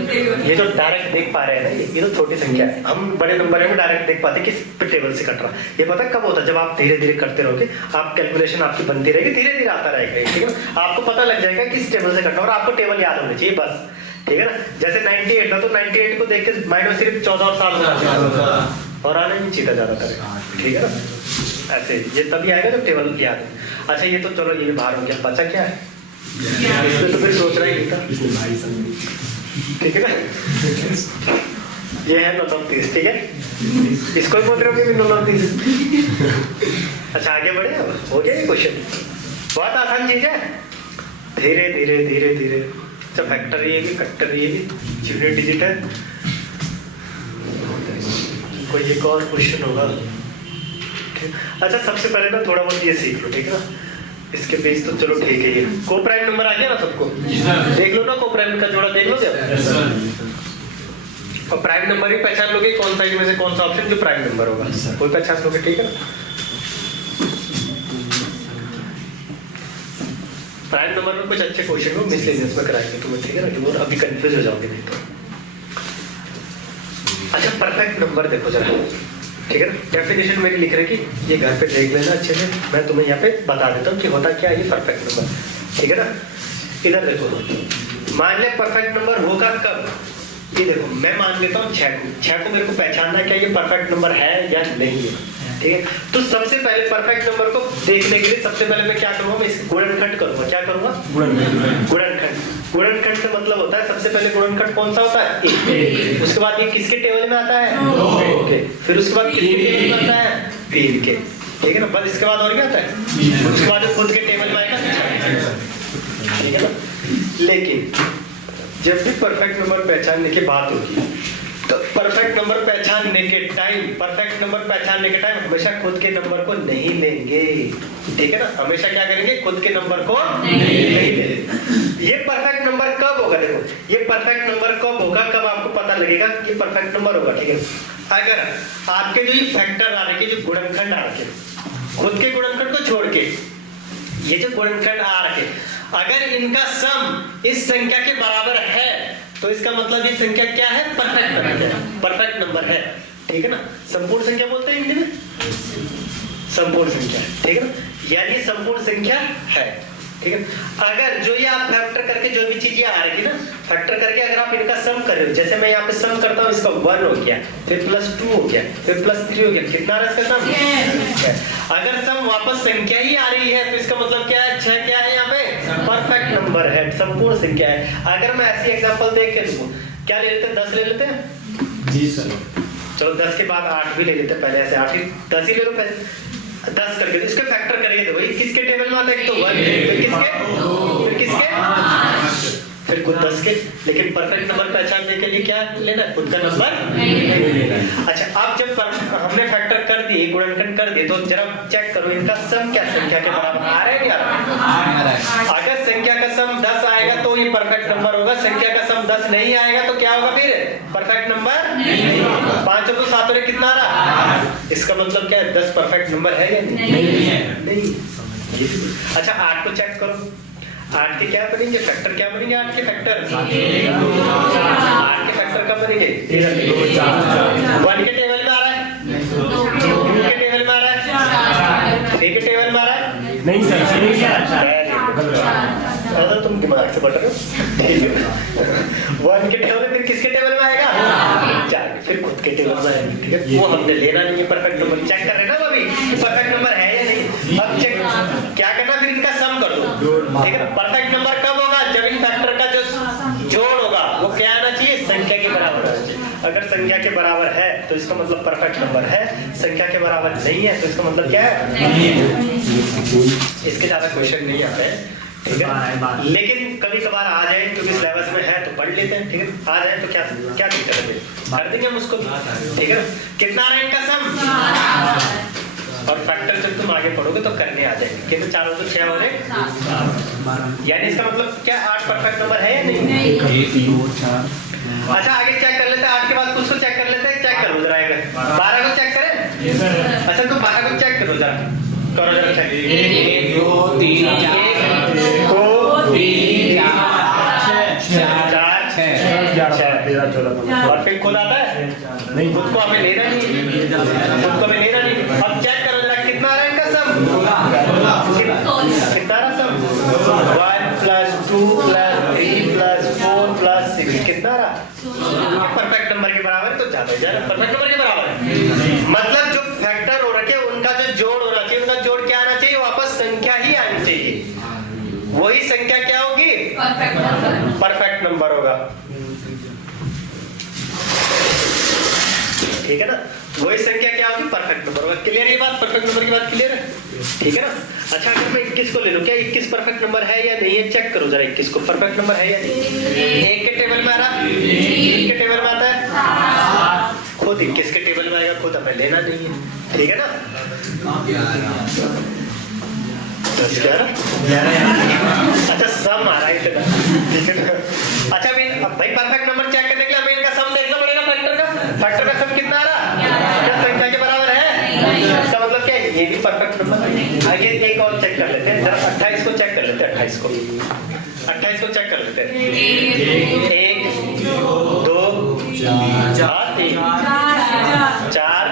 ये जो डायरेक्ट देख पा रहे हैं ना, ये तो छोटी संख्या है, हम बड़े नंबर में डायरेक्ट देख पाते किस टेबल से कट रहा। ये पता कब होता है, जब आप धीरे धीरे करते रहोगे, आप कैलकुलेशन आपकी बनती रहेगी, धीरे धीरे आता रहेगा, ठीक है ना, आपको पता लग जाएगा किस टेबल से कट रहा है और आपको टेबल याद होनी चाहिए बस, ठीक है ना। जैसे 98 था तो 98 को देख के माइंड में सिर्फ 14 और 7 और आने में चीता ज्यादातर, ठीक है ना, ऐसे ये तभी आएगा जब टेबल याद है। अच्छा ये तो चलो ये बाहर हो गया, बचा क्या है, इसमें तो फिर सोच रहा ही था, इसमें भाई संग, ठीक है ना, ये है 930, ठीक है, इसको ही बोल रहे हो कि 930। अच्छा आगे बढ़े, हो गया ये क्वेश्चन, बहुत आसान चीज है, धीरे धीरे धीरे धीरे। अच्छा फैक्टर ये भी, फैक्टर ये भी यूनिट डिजिट है, कोई एक और क्वेश्चन होगा, ठीक। अच्छा सबसे पहले ना थोड़ा बहुत ये सीख लो, ठीक है ना, इसके बेस तो चलो ठीक है, ये को प्राइम नंबर आ गया ना सबको, देख लो ना को प्राइम का जोड़ा देख लो क्या, और प्राइम नंबर भी पहचान लोगे कौन सा इनमें से कौन सा ऑप्शन जो प्राइम नंबर होगा, कोई पहचान लोगे, ठीक है ना। प्राइम नंबर में कुछ अच्छे क्वेश्चन को मिसलेनियस में कराएंगे तुम्हें, ठीक है ना, तुम अभी कंफ्यूज हो जाओगे नहीं तो। अच्छा परफेक्ट नंबर देखो जरा, ठीक है ना, डेफिनेशन मेरी लिख रही कि ये घर पे देख लेना अच्छे से, मैं तुम्हें यहाँ पे बता देता हूँ कि होता क्या है ये परफेक्ट नंबर, ठीक है ना। इधर देखो, मान ले परफेक्ट नंबर होगा कब, ये देखो मैं मान लेता हूँ 6 को मेरे को पहचानना है क्या ये परफेक्ट नंबर है या नहीं है, ठीक है। तो सबसे पहले परफेक्ट नंबर को देखने के लिए सबसे पहले मैं क्या करूँगा, मैं इसका गुणनखंड करूँगा, क्या करूँगा, गुणनखंड। गुणनखंड का मतलब होता है सबसे पहले गुणनखंड कौन सा होता है, 1, उसके बाद ये किसके टेबल में आता है, 2 के, फिर उसके बाद किसके टेबल में आता है, 3 के, ठीक है ना, बस इसके बाद और क्या आता है, उसके बाद खुद के टेबल में आएगा, ठीक है ना। लेकिन जब भी परफेक्ट नंबर पहचानने की बात होगी तो परफेक्ट नंबर पहचानने के टाइम हमेशा खुद के नंबर को नहीं लेंगे, ठीक है ना, हमेशा क्या करेंगे, खुद के नंबर को नहीं लेंगे। ये परफेक्ट नंबर कब होगा, देखो ये परफेक्ट नंबर कब होगा, कब आपको पता लगेगा कि परफेक्ट नंबर होगा, ठीक है। अगर आपके जो ये फैक्टर आ रहे, जो गुणनखंड आ रहे, खुद के गुणनखंड को छोड़ के ये जो गुणनखंड आ रहे, अगर इनका सम इस संख्या के बराबर है तो इसका मतलब ये संख्या क्या है, परफेक्ट नंबर है, परफेक्ट नंबर है, ठीक है ना। संपूर्ण संख्या बोलते हैं हिंदी में, संपूर्ण संख्या, ठीक है ना, यानी ये संपूर्ण संख्या है, ठीक है। अगर जो ये आप फैक्टर करके जो भी चीजें आ रही थी ना, फैक्टर करके अगर आप इनका सम कर रहे हो, जैसे मैं यहाँ पे सम करता हूँ, इसका 1 हो गया, फिर +2 हो गया, फिर +3 हो गया, कितना आ रहा है इसका सम, अगर सम वापस संख्या ही आ रही है तो इसका मतलब क्या है, 6 क्या है यहाँ पे, परफेक्ट नंबर है, संपूर्ण संख्या है। अगर मैं ऐसी एग्जांपल देख के दूं, क्या ले लेते हैं, 10 ले लेते हैं, जी सर, चलो 10 के बाद 8 भी ले लेते हैं, पहले ऐसे 8 ही 10 ही ले लो पहले, 10 करके इसके फैक्टर करेंगे तो वही किसके टेबल में आता है, एक तो 1, फिर किसके, फिर खुद 10 के, लेकिन परफेक्ट नंबर पहचानने के लिए क्या लेना है, खुद का नंबर नहीं लेना। अच्छा अब जब हमने फैक्टर कर दिए, गुणनखंड कर दिए, तो जरा चेक करो इनका सम क्या संख्या के बराबर आ रहा है क्या, अगर संख्या का सम 10 आएगा तो ये परफेक्ट नंबर होगा, संख्या का सम 10 नहीं आएगा तो क्या होगा, फिर परफेक्ट नंबर नहीं होगा। 5 और 7 में कितना आ रहा, इसका मतलब क्या है, 10 परफेक्ट नंबर है या नहीं। अच्छा 8 को चेक करो, 8 के क्या बनेंगे, फैक्टर क्या बनेंगे, 8 के फैक्टर, 8 के फैक्टर कब बनेंगे, 1 के टेबल में आ रहा है, 2 के टेबल में आ रहा है, 3 के टेबल में आ रहा है, नहीं सर, अगर तुम दिमाग से बढ़ रहे हो, 1 के टेबल में फिर किसके टेबल में आएगा, 4, फिर खुद के टेबल में आएगा, ठीक है। वो हमने लेना नहीं है, परफेक्ट नंबर चेक कर रहे हैं ना अभी, परफेक्ट नंबर है या नहीं। अब चेक क्या करना, फिर इनका सम कर दो, ठीक है। परफेक्ट नंबर कब होगा, जब इन फैक्टर का जो जोड़ होगा वो क्या आना चाहिए, संख्या के बराबर आना चाहिए। अगर संख्या के बराबर है तो इसका मतलब परफेक्ट नंबर है, संख्या के बराबर नहीं है तो इसका मतलब क्या है, इसके ज्यादा क्वेश्चन नहीं आते हैं, ठीक है। लेकिन कभी कभार आ जाए क्योंकि सिलेबस में है तो पढ़ लेते हैं, ठीक है। आ जाए तो क्या क्या दिक्कत है, कर देंगे हम उसको, ठीक है। कितना आ रहा है इनका सम, और फैक्टर जब तुम आगे पढ़ोगे तो करने आ जाएंगे। कितने 4 हो तो 6 हो रहे, यानी इसका मतलब क्या 8 परफेक्ट नंबर है या नहीं? 1 2 4 अच्छा आगे चेक कर लेते हैं, 8 के बाद कुछ तो चेक कर लेते हैं, चेक करो जरा 12 को चेक करें। अच्छा तुम 12 को चेक करो जरा, करो जरा चेक। 1 2 3 4 और फिर खुद आता है नहीं, खुद को हमें लेना नहीं, खुद को हमें लेना नहीं। अब चेक करो जरा कितना आ रहा है इनका सम, कितना आ रहा सम 1 + 2 + 3 + 4 + 6 कितना आ रहा? परफेक्ट नंबर के बराबर है, तो ज्यादा परफेक्ट नंबर के बराबर है। मतलब जो फैक्टर हो रखे उनका जो जोड़ होना चाहिए, उनका जोड़ क्या आना चाहिए? वापस संख्या ही आनी चाहिए। वही संख्या क्या होगी? परफेक्ट नंबर होगा, ठीक है ना? वही संख्या क्या होगी? परफेक्ट नंबर होगा। क्लियर ये बात? परफेक्ट नंबर की बात क्लियर है, ठीक है ना? अच्छा अगर मैं 21 को ले लूं, क्या 21 परफेक्ट नंबर है या नहीं है? चेक करो जरा 21 को परफेक्ट नंबर है या नहीं। 1 के टेबल में आ रहा, 3 के टेबल में आता है, खुद 21 के टेबल में आएगा, खुद हमें लेना नहीं है, ठीक है ना? 10 11 अच्छा सम आ रहा है इतना, ठीक है ना? अच्छा भाई परफेक्ट नंबर चेक करने के लिए हमें इनका सम देखना पड़ेगा। फैक्टर का सम कितना आ रहा? क्या संख्या के बराबर है? इसका मतलब क्या है? ये भी परफेक्ट नंबर है। आगे एक और चेक कर लेते हैं जरा, 28 को चेक कर लेते हैं, 28 को चेक कर लेते हैं। 1 2 4 3 4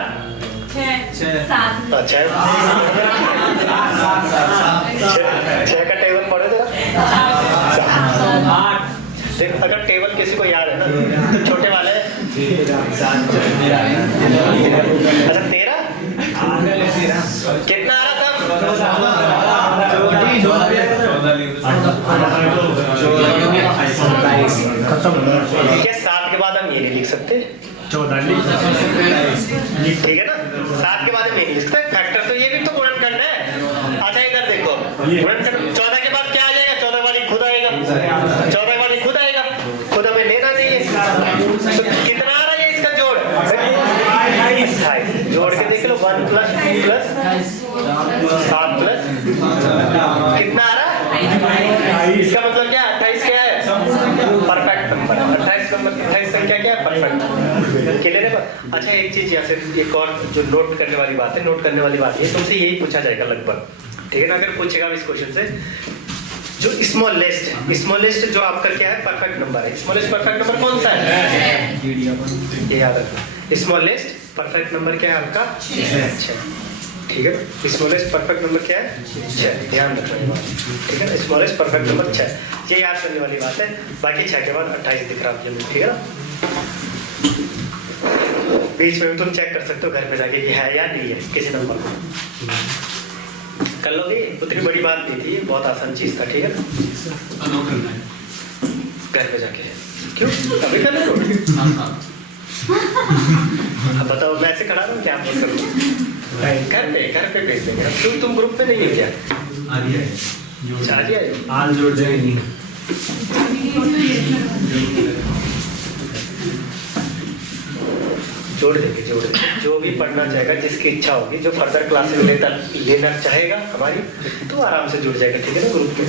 6 का टेबल पढ़ो जरा। अगर टेबल किसी को याद है ना तो छोटे वाले अच्छा 13 कितना आ रहा था? क्या 7 के बाद हम ये नहीं लिख सकते? 14 ठीक है ना? 7 के बाद हम ये नहीं लिख सकते। फैक्टर तो ये भी तो गुणन करना है। अच्छा इधर देखो, गुणन 14 के बाद क्या आ जाएगा? 14 वाली खुद आएगा, 14 वाली खुद आएगा, खुद हमें लेना नहीं है। तो कितना आ रहा है इसका जोड़? 28 जोड़ के देख लो, 1 + 2 + 7 + कितना आ रहा? इसका मतलब क्या? 28 क्या है? Perfect number. 28 संख्या क्या है? Perfect number. क्लियर है? अच्छा एक चीज यहाँ से एक और जो नोट करने वाली बात है, नोट करने वाली बात है, तुमसे यही पूछा जाएगा लगभग, ठीक है ना? अगर पूछेगा इस क्वेश्चन से, जो स्मॉलेस्ट जो आपका क्या है? परफेक्ट नंबर है। स्मॉलेस्ट परफेक्ट नंबर कौन सा है? ये याद रखना। स्मॉलेस्ट परफेक्ट नंबर क्या है आपका? 6, ठीक है? स्मॉलेस्ट परफेक्ट नंबर क्या है? 6, ध्यान रखना ये बात, ठीक है ना? स्मॉलेस्ट परफेक्ट नंबर 6, ये याद करने वाली बात है। बाकी 6 के बाद 28 दिख रहा है, ठीक है ना? बीच में तुम चेक कर सकते हो घर पे जाके कि है या नहीं है किसी नंबर को। कर लोगे? उतनी बड़ी बात नहीं थी, बहुत आसान चीज था, ठीक है ना? घर पे जाके क्यों अभी कर लो? बताओ मैं ऐसे खड़ा हूँ क्या आप लोग करो? घर पे भेज देंगे। तुम ग्रुप में नहीं है क्या? आज जोड़ जाएगी। जोड़ देंगे। जो भी पढ़ना चाहेगा, जिसकी इच्छा होगी, जो फर्दर क्लासेस लेना चाहेगा हमारी, तो आराम से जुड़ जाएगा, ठीक है ना? ग्रुप में।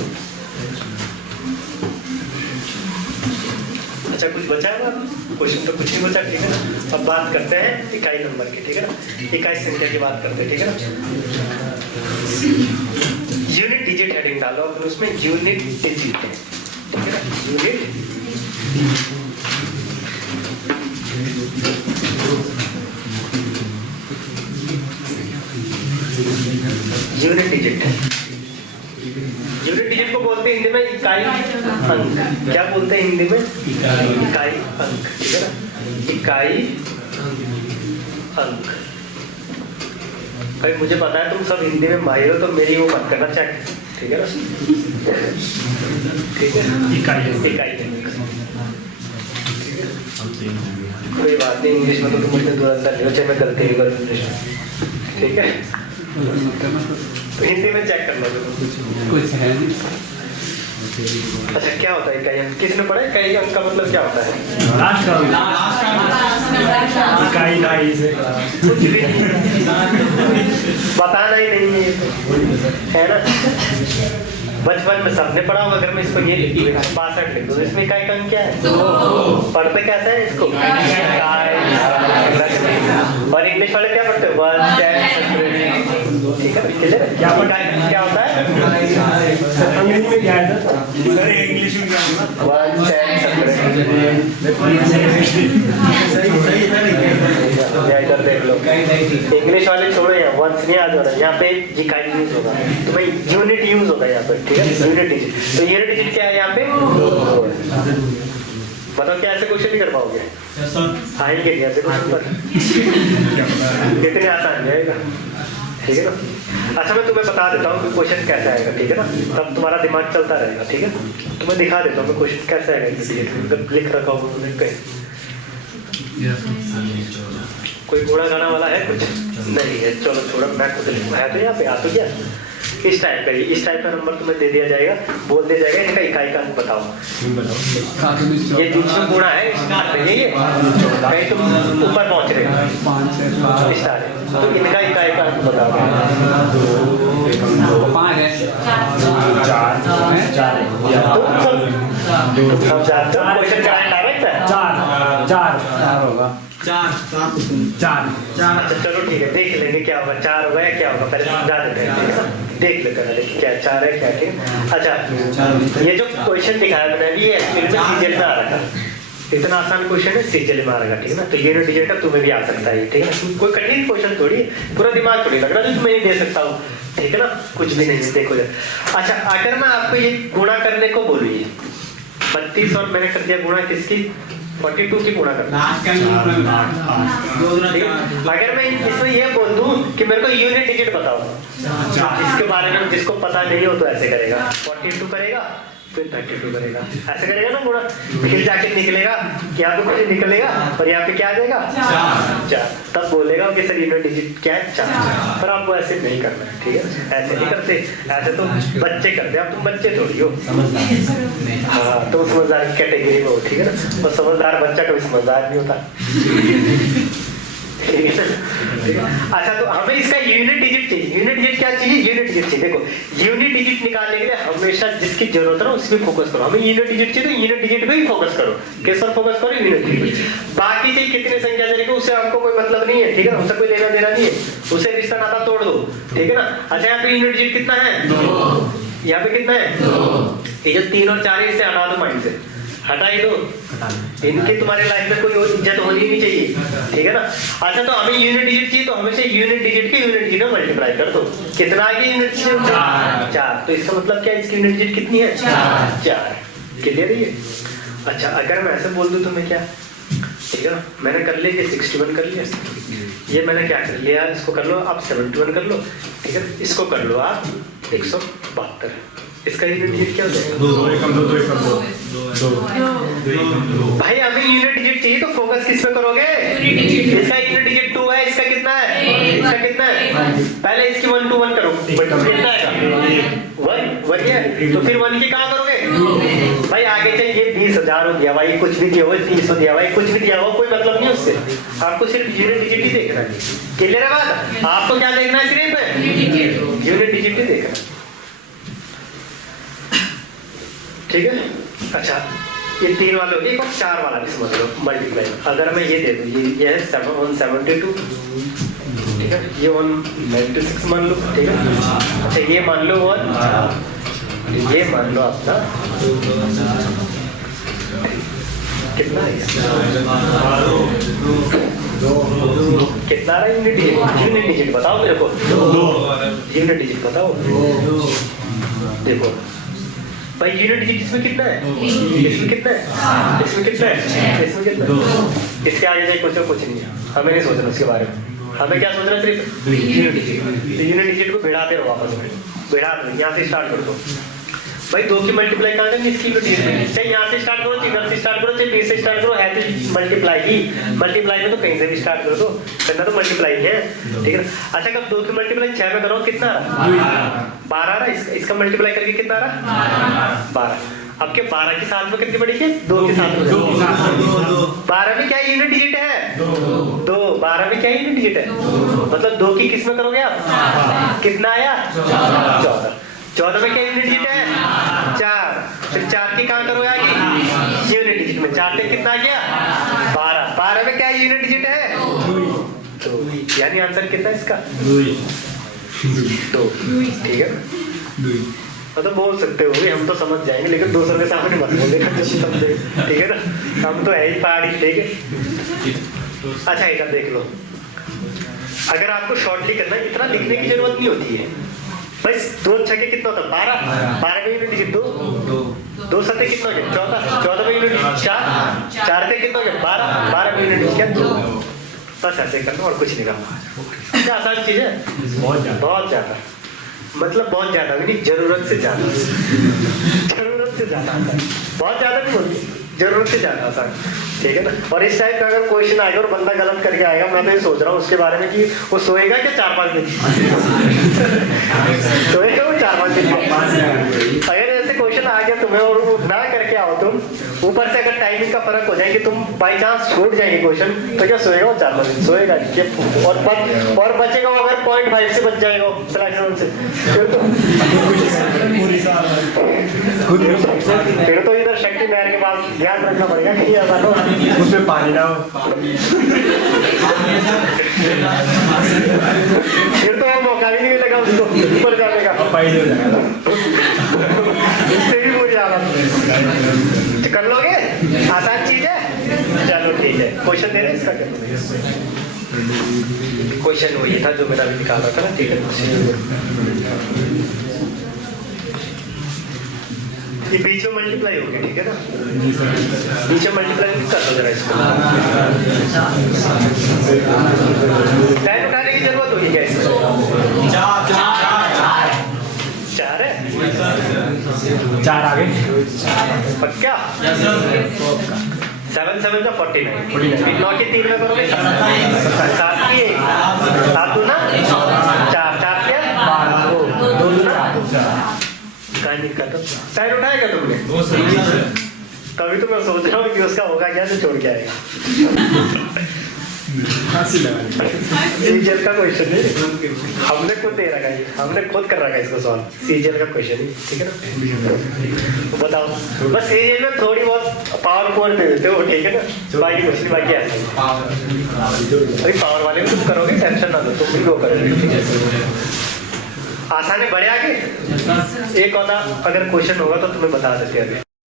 अच्छा कुछ बचा है ना? क्वेश्चन तो कुछ नहीं बचा, ठीक है ना? अब बात करते हैं इकाई नंबर की, ठीक है ना? इकाई संख्या की बात करते हैं, ठीक है ना? यूनिट डिजिट हेडिंग डालो और उसमें यूनिट डिजिट है, ठीक है ना? यूनिट डिजिट को बोलते हैं हिंदी में इकाई अंक। क्या बोलते हैं हिंदी में? इकाई अंक, ठीक है ना? इकाई अंक। भाई मुझे पता है तुम सब हिंदी में माहिर हो, तो मेरी वो मत करना चेक, ठीक है ना? ठीक है, इकाई अंक। कोई बात नहीं, इंग्लिश में तो तुम मुझे तुरंत नहीं हो, चाहे मैं गलती ही करूँ इंग्लिश में, ठीक है? तो हिंदी में चेक कर लो कुछ है। अच्छा क्या होता है इकाई अंक? किसने पढ़ा? इकाई अंक का मतलब क्या होता है? इकाई ढाई से कुछ भी नहीं, बताना ही नहीं है ना। बचपन में सबने पढ़ा होगा, अगर मैं इसको ये लिख दूं 62 लिख दूं, इसमें इकाई का अंक क्या है? 2। पढ़ते कैसे है इसको? और इंग्लिश वाले क्या पढ़ते हो? 1 10 ठीक है, क्लियर? क्या इकाई क्या होता है? अंग्रेजी में क्या है सर? इंग्लिश में क्या है? 1 10 इधर देख लो, इंग्लिश वाले छोड़ो, यहाँ वंस नहीं आ जाना, यहाँ पे इकाई यूज होगा, तो भाई यूनिट यूज होगा यहाँ पे, ठीक है, यूनिट डिजिट। तो यूनिट डिजिट क्या है यहाँ पे? 2। मतलब क्या ऐसे क्वेश्चन नहीं कर पाओगे? आएंगे नहीं ऐसे क्वेश्चन पर, कितने आसान जाएगा, ठीक है ना। अच्छा मैं तुम्हें बता देता हूँ कि क्वेश्चन कैसे आएगा, ठीक है ना, तब तुम्हारा दिमाग चलता रहेगा, ठीक है। तुम्हें दिखा देता हूँ मैं क्वेश्चन कैसे आएगा, डिजिट लिख रखा होगा उन्होंने कहीं। कोई घोड़ा गाना वाला है कुछ? नहीं है, चलो छोड़ो, मैं खुद लिखूँ, है तो यहाँ पे आ तो गया। इस टाइप का, इस टाइप का नंबर तुम्हें दे दिया जाएगा, बोल दिया जाएगा इनका इकाई का अंक बताओ। ये बीच में गुणा है, स्टार पे ये कहीं तुम ऊपर पहुंच रहे हो, स्टार है, तो इनका इकाई का अंक बताओ। 5 है, 4 तुम जानते हो क्वेश्चन क्या है, डायरेक्ट है 4 होगा। 4 अच्छा चलो ठीक है, देख लेंगे क्या होगा, 4 होगा या क्या होगा, पहले समझा देते हैं, ठीक है ना, देख लेते हैं क्या 4 है क्या, ठीक है। अच्छा ये जो क्वेश्चन दिखाया मैंने अभी, ये एक्चुअली में सीजीएल में आ रहा था, इतना आसान क्वेश्चन है, सीजीएल में आ रहा है, ठीक है ना। तो यूनिट डिजिट का तुम्हें भी आ सकता है, ठीक है, कोई कठिन क्वेश्चन थोड़ी, पूरा दिमाग थोड़ी लग रहा है मैं दे सकता हूँ, ठीक है ना, कुछ भी नहीं, देखो जरा। अच्छा अगर मैं आपको ये गुणा करने को बोलूँ, 32 और मैंने कर दिया गुणा किसकी, 42 की गुणा करना। अगर मैं इसमें ये बोल दूं कि मेरे को यूनिट डिजिट बताओ, इसके बारे में जिसको पता नहीं हो तो ऐसे करेगा, 42 करेगा फिर 32 करेगा, ऐसे करेगा ना गुणा, फिर जाके निकलेगा कि यहाँ पे कुछ निकलेगा और यहाँ पे क्या आ जाएगा 4, तब बोलेगा कि सर यूनिट डिजिट क्या है 4। पर आपको ऐसे नहीं करना है, ठीक है, ऐसे नहीं करते, ऐसे तो बच्चे करते हैं, अब तुम बच्चे थोड़ी हो, हाँ तुम समझदार कैटेगरी में हो, ठीक है ना, और समझदार बच्चा कभी समझदार नहीं होता, ठीक है। अच्छा तो हमें इसका यूनिट डिजिट चाहिए, यूनिट डिजिट क्या चाहिए, यूनिट डिजिट चाहिए। देखो यूनिट डिजिट निकालने के लिए हमेशा जिसकी जरूरत है ना उस पर फोकस करो, हमें यूनिट डिजिट चाहिए तो यूनिट डिजिट पे ही फोकस करो, किस पर फोकस करो, यूनिट डिजिट। बाकी चाहिए कितनी संख्या चलेगी उससे हमको कोई मतलब नहीं है, ठीक है ना, उससे कोई लेना देना नहीं है, उसे रिश्ता नाता तोड़ दो, ठीक है ना। अच्छा यहाँ पे यूनिट डिजिट कितना है, यहाँ पे कितना है, ये जो 3 और 4 है इसे हटा दो माइंड से, हटा ही दो, इनकी तुम्हारी लाइफ में कोई इज्जत होनी नहीं चाहिए, ठीक है ना। अच्छा तो हमें यूनिट डिजिट चाहिए तो हमेशा यूनिट डिजिट के यूनिट डिजिट में मल्टीप्लाई कर दो, कितना आ गया यूनिट डिजिट 4, तो इसका मतलब क्या है, इसकी यूनिट डिजिट कितनी है 4, क्लियर है ये। अच्छा अगर मैं ऐसे बोल दूं तो मैं क्या, ठीक है ना, मैंने कर लिया 61 कर लिया, ये मैंने क्या कर लिया, इसको कर लो आप 71 कर लो, ठीक है, इसको कर लो आप 172, इसका यूनिट डिजिट क्या हो जाएगा, 2 भाई हमें यूनिट डिजिट चाहिए तो फोकस किस पे करोगे, इसका यूनिट डिजिट 2 है, इसका कितना है, इसका कितना है, पहले इसकी 1 to 1 करो, कितना है 1 है, तो फिर 1 की कहाँ करोगे भाई, आगे चाहिए 20,000 हो गया भाई, कुछ भी दिया हो, 30 हो दिया भाई, कुछ भी दिया हो, कोई मतलब नहीं उससे, आपको सिर्फ यूनिट डिजिट ही देखना है, क्लियर है बात, आपको क्या देखना है, सिर्फ यूनिट डिजिट ही देखना है, ठीक है। अच्छा ये 3 वाले हो गए, एक 4 वाला भी समझ लो मल्टीप्लाई, अगर मैं ये दे दूँ, ये है 172, ठीक है, ये 196 मान लो, ठीक है। अच्छा ये मान लो 1, ये मान लो आपका कितना है, कितना रहा यूनिट डिजिट, यूनिट डिजिट बताओ मेरे को, यूनिट डिजिट बताओ, देखो भाई यूनिट डिजिट इसमें कितना है, इसमें कितना है, इसमें कितना है, इसमें कितना है, इसके आगे जाए कुछ नहीं है, हमें नहीं सोचना उसके बारे में, हमें क्या सोचना है सिर्फ यूनिट डिजिट, तो यूनिट डिजिट को भिड़ाते रहो वापस में, भिड़ा दो, यहाँ से स्टार्ट कर दो भाई, 2 की मल्टीप्लाई कहाँ करेंगे, इसकी यूनिट डिजिट में, चाहे यहाँ से स्टार्ट करो, चाहे इधर से स्टार्ट करो, चाहे 20 से स्टार्ट करो, है तो मल्टीप्लाई ही, मल्टीप्लाई में तो कहीं से भी स्टार्ट कर दो, करना तो मल्टीप्लाई है, ठीक है। अच्छा कब 2 की मल्टीप्लाई 6 में करो, कितना 12 आ रहा, इसका मल्टीप्लाई करके कितना आ रहा 12, अब के 12 के साथ में कितनी बढ़ी है, 2 के साथ में, 12 में क्या यूनिट डिजिट है? 2। 12 में क्या यूनिट डिजिट है? मतलब 2 की किस में करोगे आप? कितना आया? 14। 14 में क्या यूनिट डिजिट है? 4। फिर 4 की कहाँ करोगे आगे? यूनिट डिजिट में 4 से कितना आ गया? 12। 12 में क्या यूनिट डिजिट है? 2। यानी आंसर कितना है इसका? 2। ठीक है ना? मतलब बोल सकते हो भी, हम तो समझ जाएंगे, लेकिन दूसरों के सामने मत बोलेगा जो समझे। ठीक है ना? हम तो है ही पहाड़ी। ठीक है। अच्छा इधर देख लो, अगर आपको शॉर्टली करना है इतना लिखने की जरूरत नहीं होती है, बस 2 छक्के कितना होता है? 12। 12 में यूनिट डिजिट 2। 2 सत्ते कितना हो गया? 14। 14 में यूनिट डिजिट 4। 4 से कितना हो गया? 12। 12 में यूनिट डिजिट 2। बस ऐसे करना और कुछ नहीं करना। क्या आसान चीज है? बहुत ज्यादा। मतलब बहुत ज्यादा भी नहीं, जरूरत से ज्यादा। जरूरत से ज्यादा आता है, बहुत ज्यादा नहीं बोलती, जरूरत से ज्यादा आसान। ठीक है ना? और इस टाइप का अगर क्वेश्चन आएगा और बंदा गलत करके आएगा, मैं तो ये सोच रहा हूँ उसके बारे में कि वो सोएगा क्या 4-5 दिन? सोएगा वो 4-5 दिन? अगर ऐसे क्वेश्चन आ गया तुम्हें और वो ना करके आओ तुम, ऊपर से अगर टाइमिंग का फर्क हो जाए कि तुम बाई चांस छूट जाएंगे क्वेश्चन, तो क्या सोएगा वो 4-5 दिन? सोएगा नहीं। और बचेगा वो अगर 0.5 से बच जाएगा सिलेक्शन से, फिर तो इधर शक्ति नहर के पास ध्यान रखना पड़ेगा कहीं ऐसा हो उसमें पानी ना हो। फिर तो वो मौका भी नहीं मिलेगा उसको ऊपर जाने का। इससे भी बुरी हालत। कर लोगे? आसान चीज है। चलो ठीक है, क्वेश्चन दे रहे इसका क्या? क्वेश्चन वही था जो मेरा भी निकाला था ना। ठीक है, ये बीच में मल्टीप्लाई हो गया। ठीक है ना? बीच में मल्टीप्लाई कर दो जरा इसको। टाइम उठाने की जरूरत होगी क्या इसको? 4 है? 4 आ गए। पक्का? 7 7 का 49। 9 के 3 में करोगे 7 की 1, 7 दूना 4, 4 के 12, 2 दूना साइड उठाएगा तुमने? तभी तो मैं सोच रहा हूँ कि उसका होगा क्या जो छोड़ के आएगा। सीजीएल का क्वेश्चन नहीं, हमने खुद दे रखा है, हमने खुद कर रखा है इसको सॉल्व। सीजीएल का क्वेश्चन है, ठीक है ना? बताओ, बस सीजीएल में थोड़ी बहुत पावर पॉइंट दे देते हो, ठीक है ना? बाकी कुछ नहीं, बाकी ऐसा अभी पावर वाले में तुम करोगे, टेंशन ना लो, तुम भी वो करोगे। आसान है, बढ़े आगे। एक और अगर क्वेश्चन होगा तो तुम्हें बता देते हैं अभी।